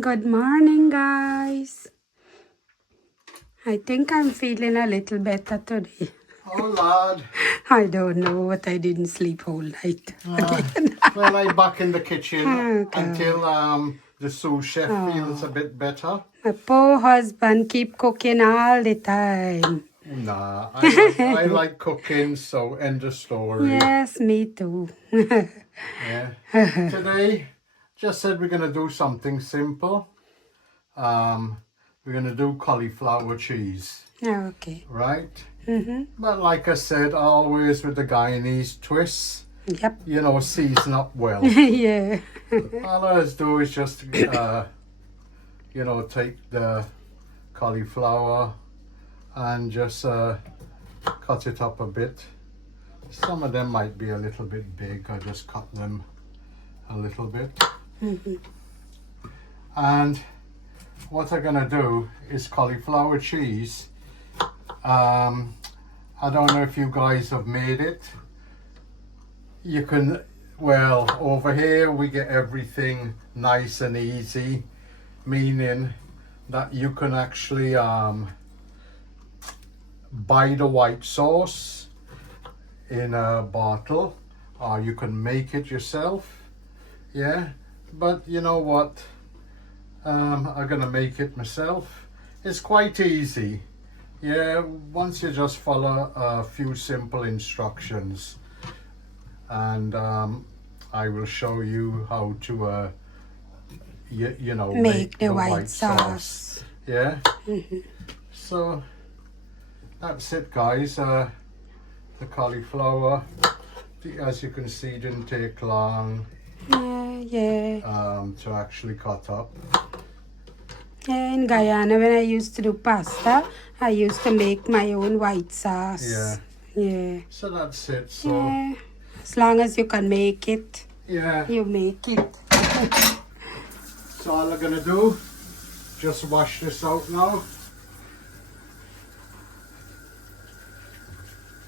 Good morning, guys. I think I'm feeling a little better today. Oh, lad. I don't know, but I didn't sleep whole night. Well, I'm back in the kitchen Oh, God. until the sous chef feels a bit better. My poor husband keep cooking all the time. Nah, I like cooking, so end of story. Yes, me too. Yeah. Today, just said we're going to do something simple. We're going to do cauliflower cheese, Okay. right? But like I said, always with the Guyanese twists, Yep. you know, season up well. Yeah. All I do is just, you know, take the cauliflower and just cut it up a bit. Some of them might be a little bit big. I just cut them a little bit. And what I'm gonna do is cauliflower cheese. I don't know if you guys have made it. You can, well, over here we get everything nice and easy, meaning that you can actually buy the white sauce in a bottle, or you can make it yourself. Yeah, but you know what, I'm gonna make it myself. It's quite easy. Yeah, once you just follow a few simple instructions, and I will show you how to you know, Make the white sauce. Yeah. So that's it, guys. The cauliflower, as you can see, didn't take long Yeah. to actually cut up. Yeah, in Guyana, when I used to do pasta, I used to make my own white sauce. Yeah. Yeah. So that's it. So Yeah. As long as you can make it, yeah. you make it. So all I'm gonna do, just wash this out now.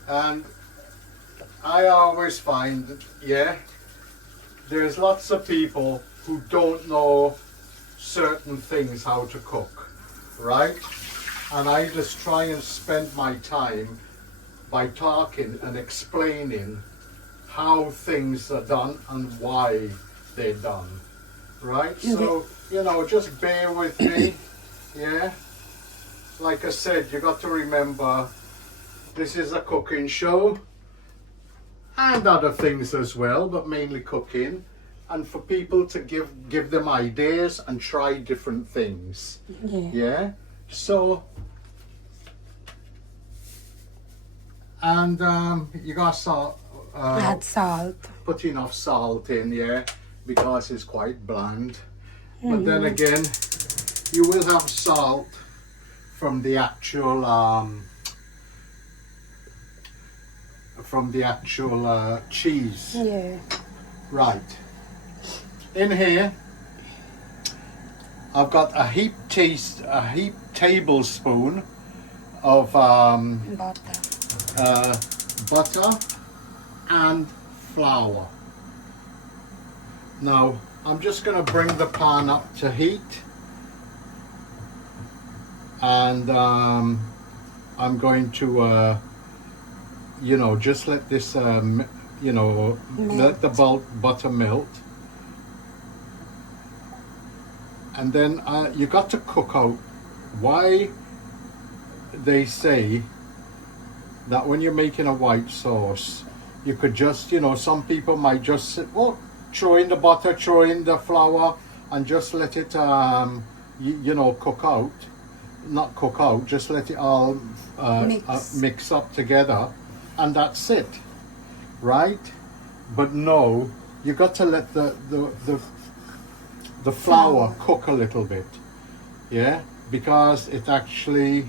And I always find that, yeah, there's lots of people who don't know certain things how to cook, right? And I just try and spend my time by talking and explaining how things are done and why they're done, right? So, you know, just bear with me, yeah? Like I said, you got to remember, this is a cooking show, and other things as well, but mainly cooking, and for people to give them ideas and try different things. Yeah. So, and you got salt. Add salt. Put enough salt in, yeah, because it's quite bland. But then again, you will have salt from the actual cheese. Yeah. Right. In here, I've got a heap tablespoon of Butter. butter and flour. Now, I'm just going to bring the pan up to heat, and I'm going to you know, just let this you know, let the butter melt, and then you got to cook out why they say that when you're making a white sauce, you could just, you know, some people might just throw in the butter, throw in the flour, and just let it you know, cook out. Not cook out, just let it all mix up together, and that's it, right? But no, you got to let the flour cook a little bit, yeah, because it actually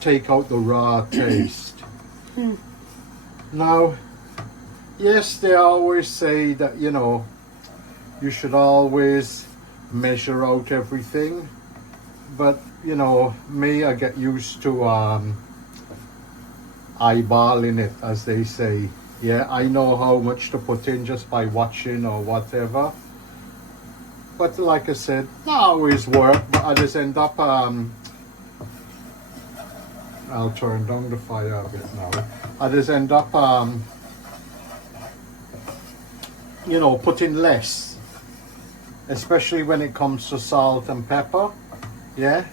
take out the raw taste. Now, yes, they always say that, you know, you should always measure out everything, but you know, me, I get used to eyeballing it, as they say. Yeah, I know how much to put in just by watching or whatever. But like I said, not always work, but I just end up, I'll turn down the fire a bit now. I just end up, you know, putting less, especially when it comes to salt and pepper. Yeah,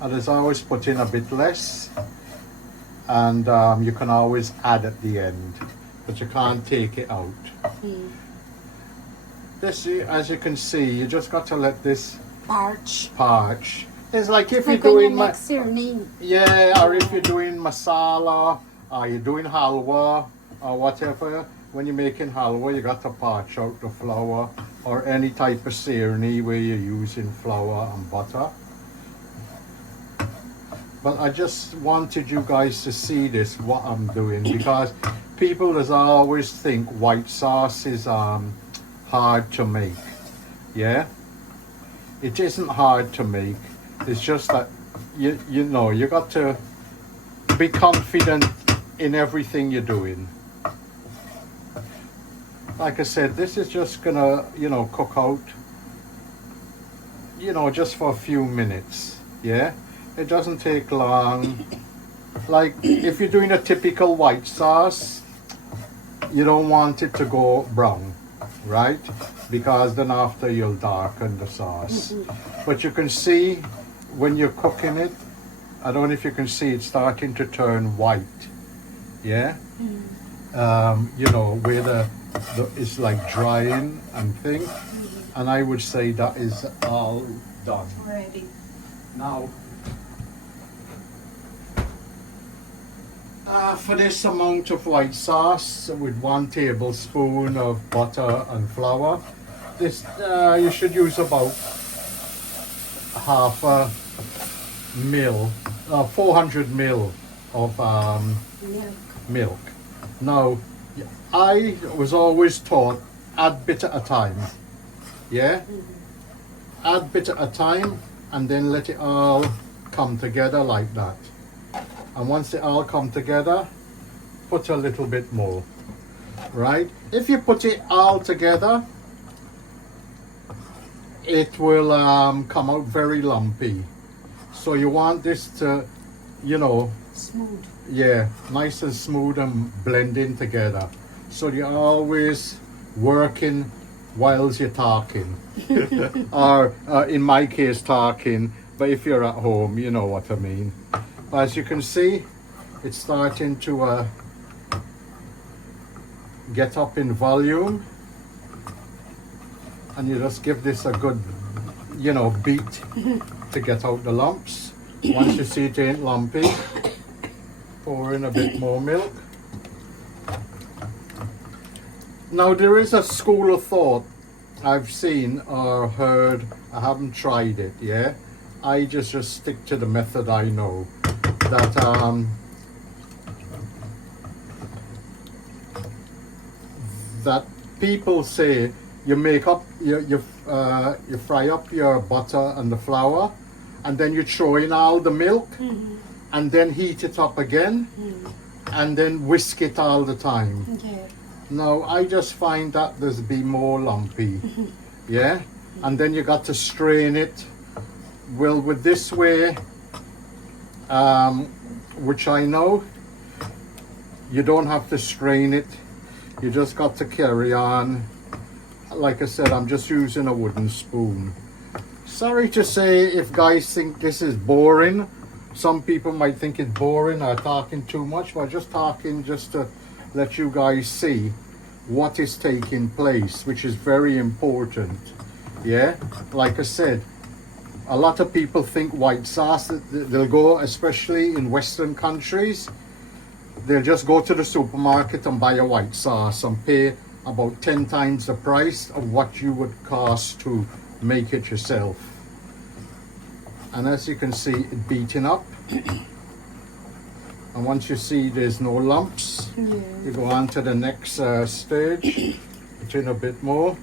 I just always put in a bit less, and you can always add at the end, but you can't take it out. This, as you can see, you just got to let this parch. It's like if you're doing yeah, or if you're doing masala, or you're doing halwa, or whatever. When you're making halwa, you got to parch out the flour, or any type of sirni where you're using flour and butter. But I just wanted you guys to see this, what I'm doing, because people just always think white sauce is hard to make. Yeah, it isn't hard to make. It's just that you know, you got to be confident in everything you're doing. Like I said, this is just gonna, you know, cook out, you know, just for a few minutes. Yeah, it doesn't take long. Like if you're doing a typical white sauce, you don't want it to go brown, right? Because then after you'll darken the sauce. But you can see when you're cooking it, I don't know if you can see it starting to turn white. Yeah, you know, where the it's like drying and thing, and I would say that is all done. Ready. Now, for this amount of white sauce with 1 tablespoon of butter and flour, this you should use about half a mil, 400 ml of milk. Now, I was always taught add bit at a time. Yeah, add bit at a time, and then let it all come together like that. And once it all come together, put a little bit more. Right? If you put it all together, it will come out very lumpy. So you want this to, you know, Smooth. yeah, nice and smooth and blending together. So you're always working whilst you're talking. Or in my case, talking. But if you're at home, you know what I mean. But as you can see, it's starting to get up in volume. And you just give this a good, you know, beat to get out the lumps. Once you see it ain't lumpy, pour in a bit more milk. Now there is a school of thought I've seen or heard, I haven't tried it, yeah? I just stick to the method I know. That people say you make up, you fry up your butter and the flour, and then you throw in all the milk, and then heat it up again, and then whisk it all the time. Yeah. Now, I just find that there's be more lumpy, yeah? And then you got to strain it. Well, with this way, which I know, you don't have to strain it. You just got to carry on. Like I said, I'm just using a wooden spoon. Sorry to say if guys think this is boring. Some people might think it's boring or talking too much, but just talking just to let you guys see what is taking place, which is very important. Yeah, like I said, a lot of people think white sauce, they'll go, especially in Western countries, they'll just go to the supermarket and buy a white sauce and pay about 10 times the price of what you would cost to make it yourself. And as you can see, it beating up. And once you see there's no lumps, you go on to the next stage. Put in a bit more.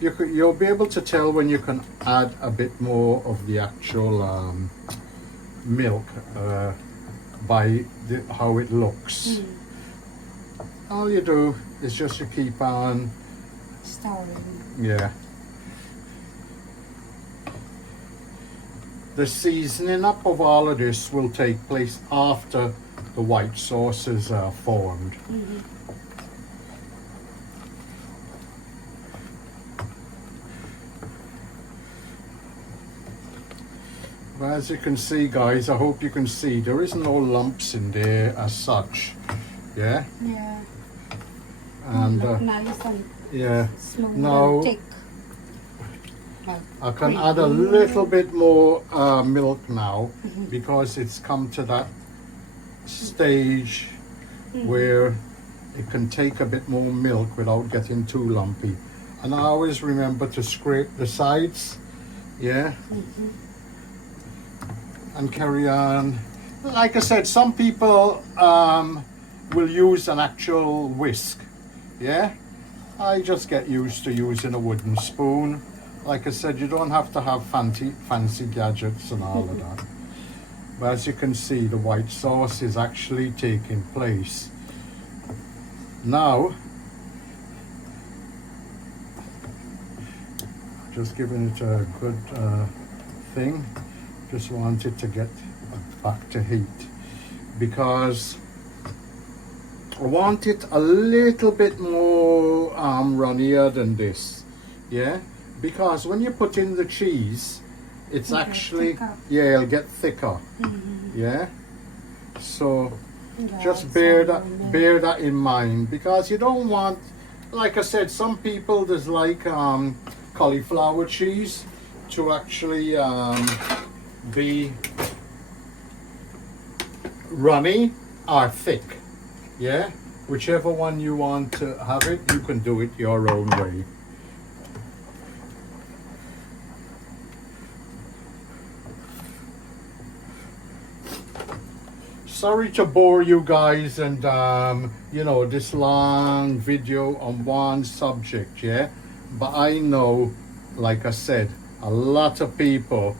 You'll be able to tell when you can add a bit more of the actual milk by how it looks. all you do is just to keep on, Stirring. yeah. The seasoning up of all of this will take place after the white sauce is formed. But as you can see, guys, I hope you can see, there is no lumps in there as such. Yeah? Yeah. And Look nice and yeah, smooth now and thick. I can add a little bit more milk now because it's come to that stage where it can take a bit more milk without getting too lumpy. And I always remember to scrape the sides, yeah, and carry on. Like I said, some people will use an actual whisk, yeah. I just get used to using a wooden spoon. Like I said, you don't have to have fancy gadgets and all of that. But as you can see, the white sauce is actually taking place. Now, just giving it a good thing. Just want it to get back to heat because I want it a little bit more runnier than this, yeah. Because when you put in the cheese, it's actually, yeah, it'll get thicker, yeah. So just bear that in mind, because you don't want, like I said, some people there's like cauliflower cheese to actually be runny or thick, yeah. Whichever one you want to have it, you can do it your own way. Sorry to bore you guys and you know, this long video on one subject, yeah, but I know, like I said, a lot of people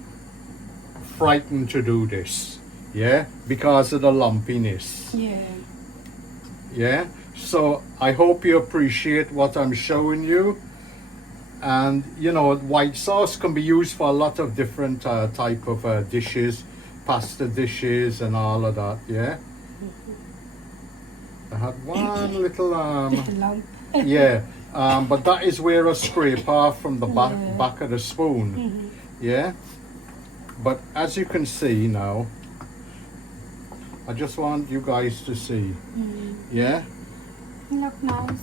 frightened to do this, yeah, because of the lumpiness, yeah. So I hope you appreciate what I'm showing you. And you know, white sauce can be used for a lot of different type of dishes, pasta dishes and all of that, yeah. I had one little lump. yeah, but that is where I scrape off from the back of the spoon, yeah. But as you can see now, I just want you guys to see, yeah. Look nice.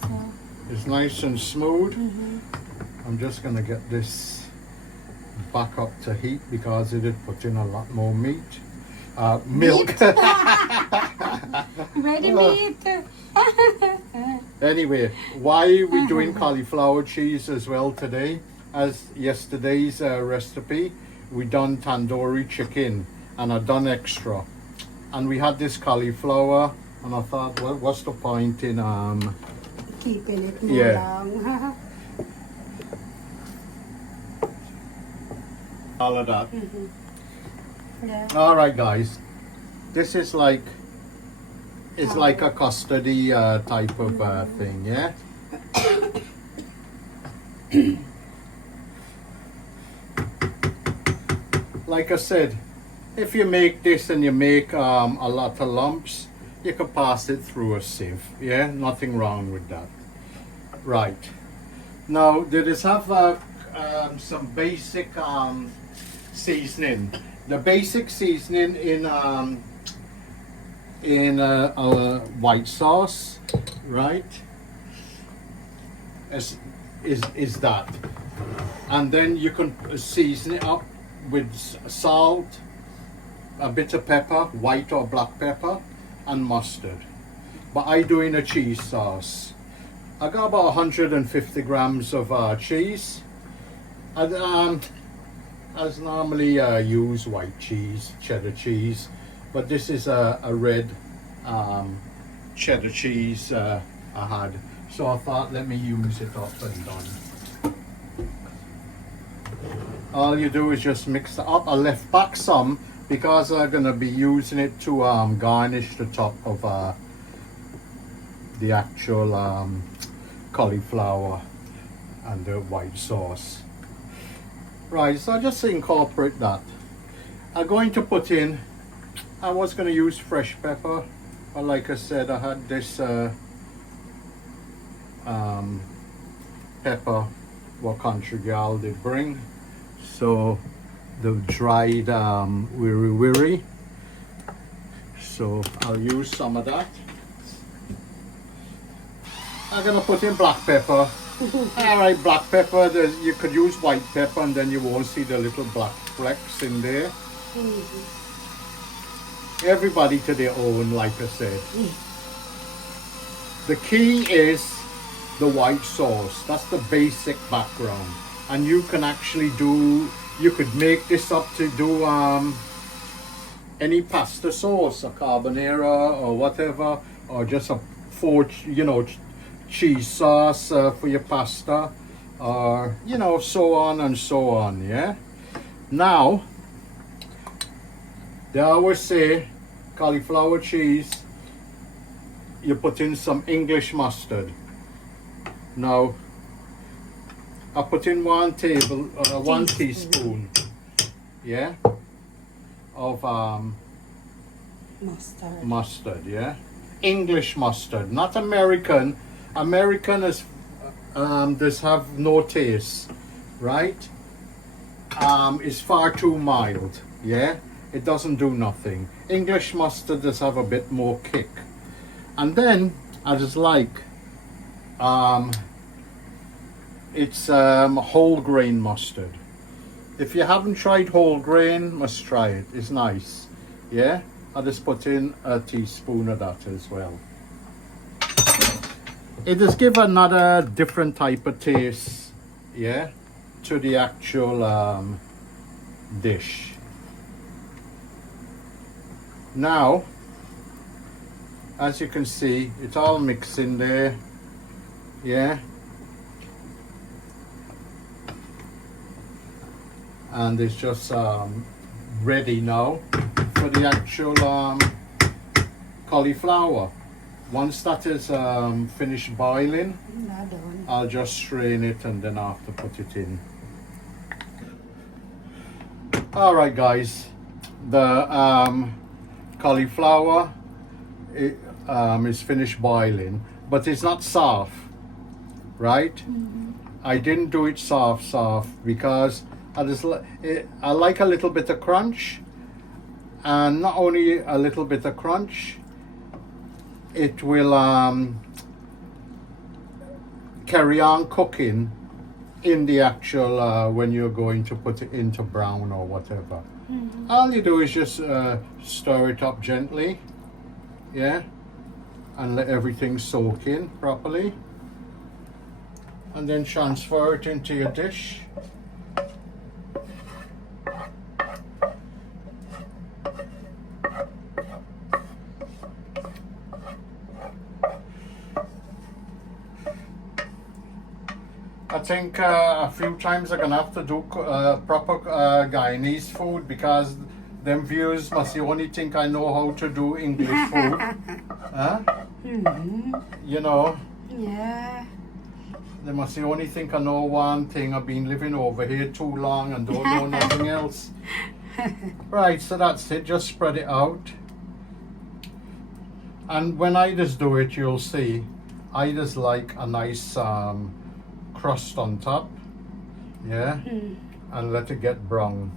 It's nice and smooth. I'm just gonna get this back up to heat because it did put in a lot more milk. Ready meat. Anyway, why are we doing cauliflower cheese as well today? As yesterday's recipe, we done tandoori chicken and I done extra, and we had this cauliflower, and I thought, well, what's the point in keeping it more long. all of that. Yeah. All right, guys, this is like, it's like a custardy type of thing, yeah. Like I said, if you make this and you make a lot of lumps, you can pass it through a sieve, yeah, nothing wrong with that. Right, now did this have some basic seasoning? The basic seasoning in our white sauce, right, is that, and then you can season it up with salt, a bit of pepper, white or black pepper, and mustard. But I do in a cheese sauce. I got about 150 grams of cheese. And as normally use white cheese, cheddar cheese, but this is a red cheddar cheese I had, so I thought let me use it up and done. All you do is just mix it up. I left back some because I'm gonna be using it to garnish the top of the actual cauliflower and the white sauce. Right, so just incorporate that. I'm going to put in, I was going to use fresh pepper, but like I said, I had this pepper what country gal did bring, so the dried wiri wiri, so I'll use some of that. I'm gonna put in black pepper. Alright, black pepper, you could use white pepper and then you won't see the little black flecks in there. Everybody to their own, like I said. The key is the white sauce. That's the basic background. And you can actually you could make this up to do any pasta sauce, a carbonara or whatever, or just a cheese sauce for your pasta, or so on and so on. Yeah. Now, they always say cauliflower cheese, you put in some English mustard. Now, I put in 1 teaspoon, yeah, of mustard, yeah, English mustard, not American. American is does have no taste, right? It's far too mild, yeah. It doesn't do nothing. English mustard does have a bit more kick. And then I just like it's whole grain mustard. If you haven't tried whole grain, must try it. It's nice. Yeah, I just put in a teaspoon of that as well. It just give another different type of taste, yeah, to the actual dish. Now, as you can see, it's all mixed in there, yeah. And it's just ready now for the actual cauliflower. Once that is finished boiling, I'll just strain it and then I have to put it in. Alright guys, the cauliflower is finished boiling, but it's not soft, right? I didn't do it soft because I like a little bit of crunch, and not only a little bit of crunch, it will carry on cooking in the actual when you're going to put it into brown or whatever. All you do is just stir it up gently, yeah, and let everything soak in properly, and then transfer it into your dish. I think a few times I'm gonna have to do proper Guyanese food, because them viewers must only think I know how to do English food. Huh? You know? Yeah. They must only think I know one thing. I've been living over here too long and don't know nothing else. Right, so that's it. Just spread it out. And when I just do it, you'll see, I just like a nice crust on top, yeah, and let it get brown.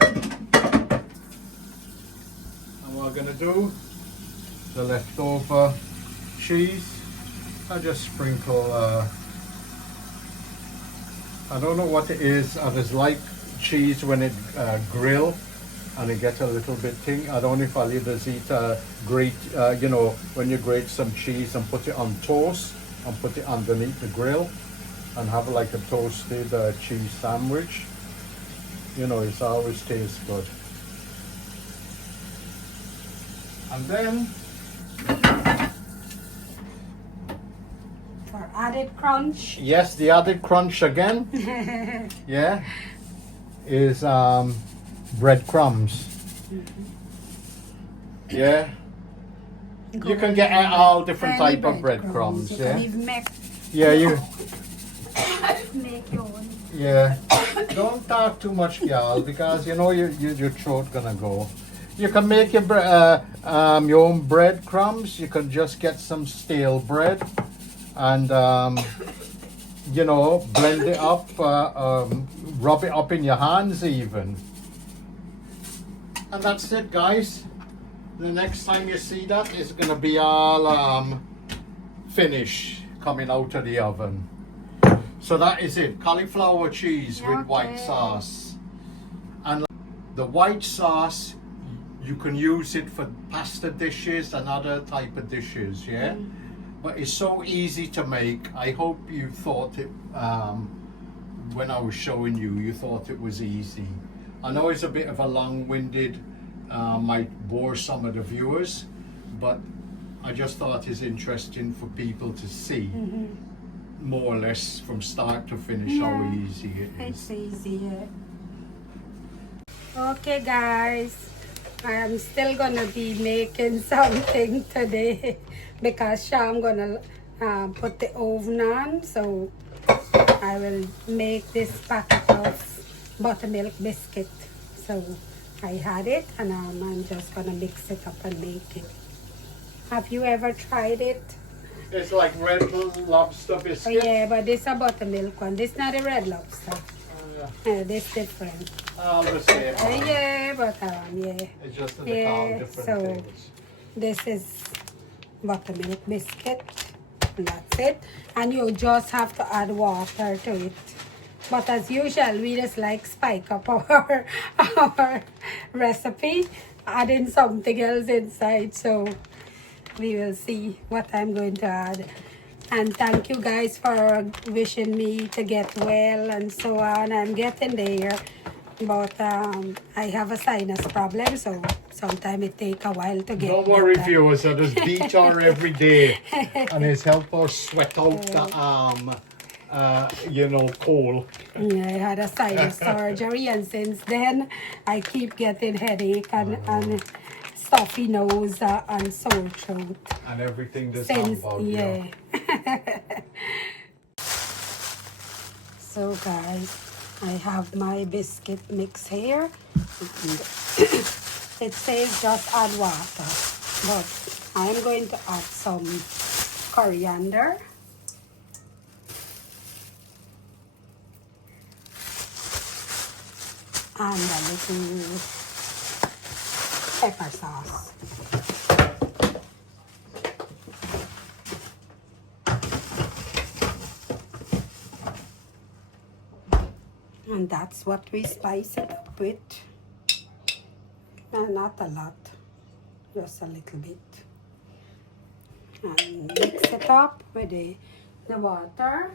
And what I'm gonna do, the leftover cheese, I just sprinkle, I don't know what it is, I just like cheese when it grill and it gets a little bit thing. I don't know if I'll either eat grate, when you grate some cheese and put it on toast and put it underneath the grill and have like a toasted cheese sandwich. It always tastes good. And then For added crunch. yes, the added crunch again, yeah, is breadcrumbs. Yeah, You can get all different type of breadcrumbs. You Yeah. can even make, Yeah. You. make your own. Yeah. Don't talk too much, y'all, because you know your throat gonna go. You can make your own breadcrumbs. You can just get some stale bread and you know, blend it up, rub it up in your hands even. And that's it, guys. The next time you see that, it's gonna be all finished coming out of the oven. So that is it, cauliflower cheese with white sauce. And the white sauce, you can use it for pasta dishes and other type of dishes, yeah? But it's so easy to make. I hope you thought it, when I was showing you, you thought it was easy. I know it's a bit of a long-winded, might bore some of the viewers, but I just thought it's interesting for people to see more or less from start to finish how easy it is. It's easy, yeah. Okay, guys. I am still gonna be making something today because Sham gonna put the oven on, so I will make this packet of buttermilk biscuit. So I had it, and I'm just gonna mix it up and make it. Have you ever tried it? It's like red lobster Oh, biscuit. yeah, but this a buttermilk one. This not a red lobster. Yeah. This different. All the same. Yeah, but yeah. It's just that they call Yeah, different so things. this is buttermilk biscuit, and that's it. And you just have to add water to it. But as usual, we just like spike up our recipe, adding something else inside. So we will see what I'm going to add. And thank you guys for wishing me to get well and so on. I'm getting there. But I have a sinus problem, so sometimes it takes a while to get Don't worry, better. viewers. I just beat her every day, and it's helped her sweat out the you know, coal. Yeah, I had a sinus surgery, and since then I keep getting headache and stuffy nose and sore throat. And everything that's Since about yeah. So guys, I have my biscuit mix here. It says just add water, but I'm going to add some coriander. And a little pepper sauce. And that's what we spice it up with. Not a lot, just a little bit. And mix it up with the water.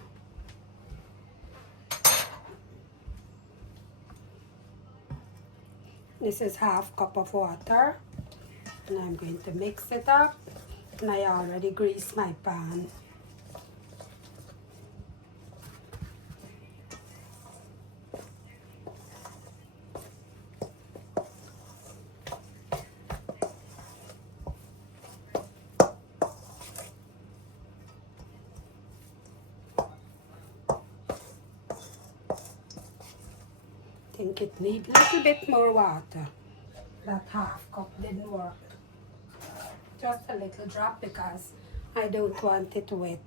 This is half cup of water. And I'm going to mix it up. And I already greased my pan. I think it needs a little bit more water. That half cup didn't work. Just a little drop because I don't want it wet.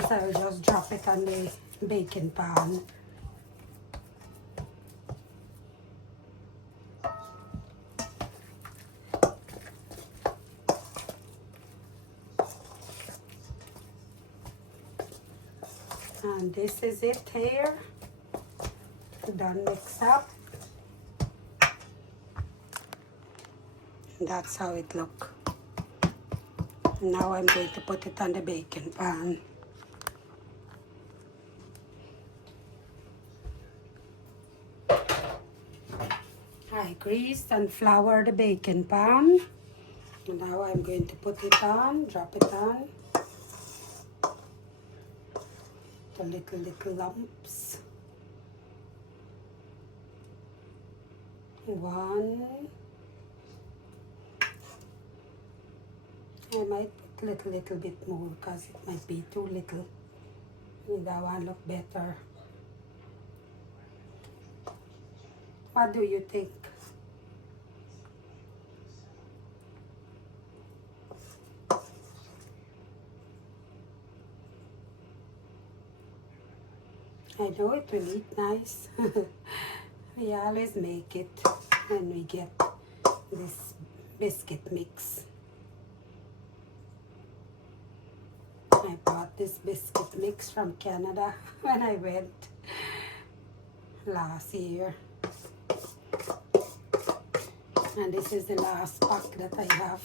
So I'll just drop it on the baking pan. And this is it here. Done mix up. That's how it look. Now I'm going to put it on the baking pan. I greased and floured the baking pan. Now I'm going to put it on, drop it on. The little lumps. 1. I might put little bit more because it might be too little. That one look better. What do you think? I know it will eat nice. We always make it when we get this biscuit mix. I bought this biscuit mix from Canada when I went last year. And this is the last pack that I have.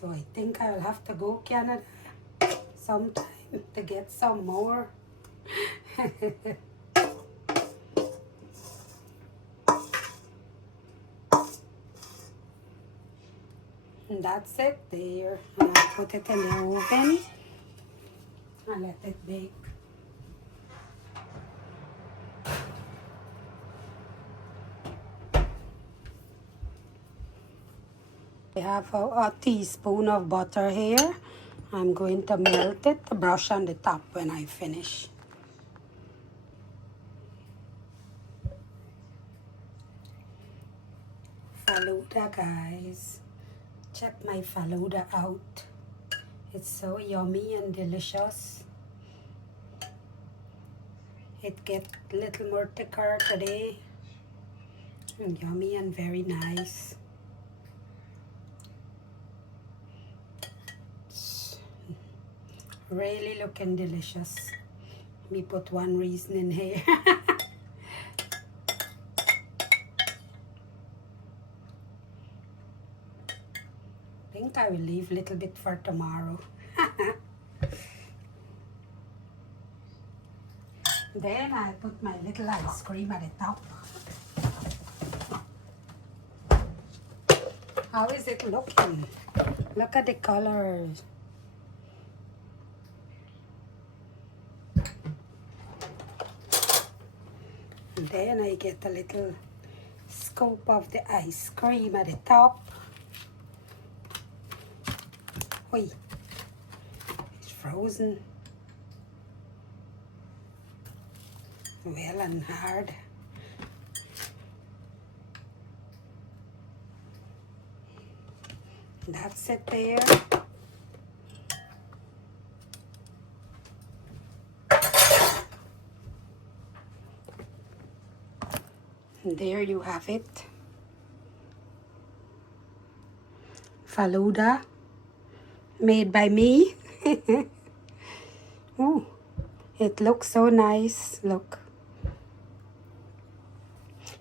So I think I will have to go Canada sometime to get some more. And that's it there. And I put it in the oven and let it bake. I have a teaspoon of butter here. I'm going to melt it to brush on the top when I finish. Faluda, guys. Check my faluda out. It's so yummy and delicious. It gets a little more thicker today. And yummy and very nice. It's really looking delicious. Let me put one reason in here. I think I will leave a little bit for tomorrow. Then I put my little ice cream at the top. How is it looking? Look at the colors. And then I get a little scoop of the ice cream at the top. Oi, it's frozen. Well and hard. That's it there. And there you have it. Faluda. Made by me. Ooh, it looks so nice. Look.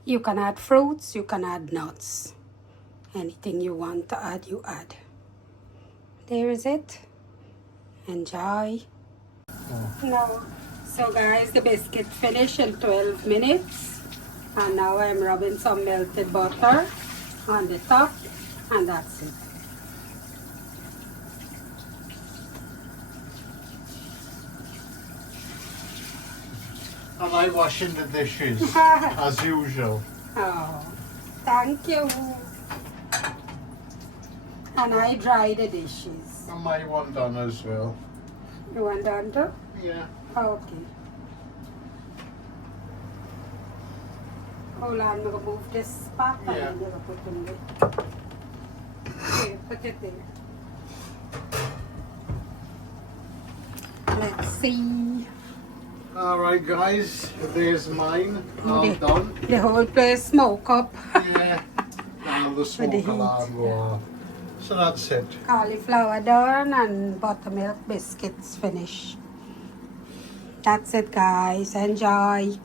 You can add fruits, you can add nuts. Anything you want to add, you add. There is it. Enjoy. No. So guys, the biscuit finished in 12 minutes. And now I'm rubbing some melted butter on the top. And that's it. And I washing the dishes, as usual. Oh, thank you. And I dry the dishes. And my one done as well. You want done too? Yeah. Okay. Hold on, I'm going to move this spot and Yeah. I'm going to put it in there. Okay, put it there. Let's see. Alright guys, there's mine, all done. The whole place smoke up. Yeah, all the smoke heat, alarm go off. So that's it. Cauliflower done and buttermilk biscuits finished. That's it guys, enjoy.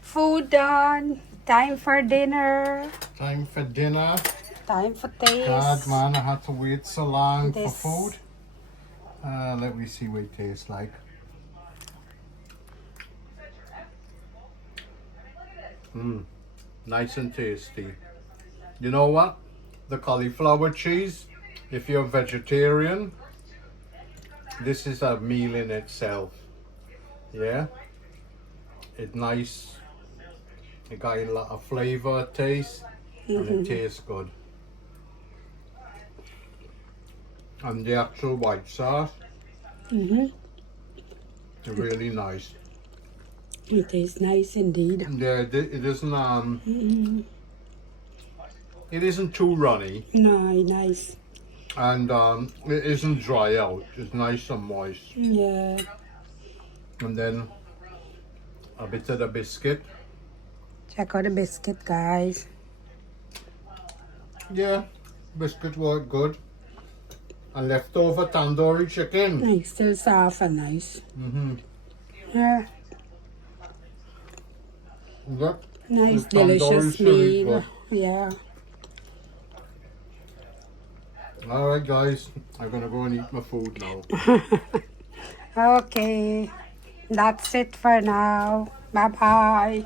Food done, time for dinner. Time for dinner. Time for taste. God man, I had to wait so long This- for food. Let me see what it tastes like. Nice and tasty. You know what? The cauliflower cheese, if you're vegetarian, this is a meal in itself. Yeah? It's nice, It got a lot of flavor, taste, and it tastes good. And the actual white sauce, really nice. It tastes nice indeed. Yeah, it isn't it isn't too runny, No, nice. and it isn't dry out. It's nice and moist. Yeah. And then a bit of the biscuit. Check out the biscuit, guys. Yeah, biscuit work good. And leftover tandoori chicken. Nice, still soft and nice. Yeah. Yep. Nice, The tandoori delicious chili meal. good. Yeah. Alright guys, I'm gonna go and eat my food now. Okay. That's it for now. Bye-bye.